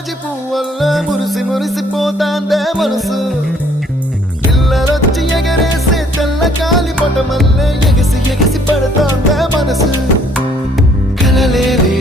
జాజి పువ్వల్ల మురిసి మురిసిపోతాందే మనసు పిల్లలొచ్చి ఎగరేసే తెల్ల కాలి పటమల్లే ఎగిసి ఎగిసి పడతాందే మనసు కలలేని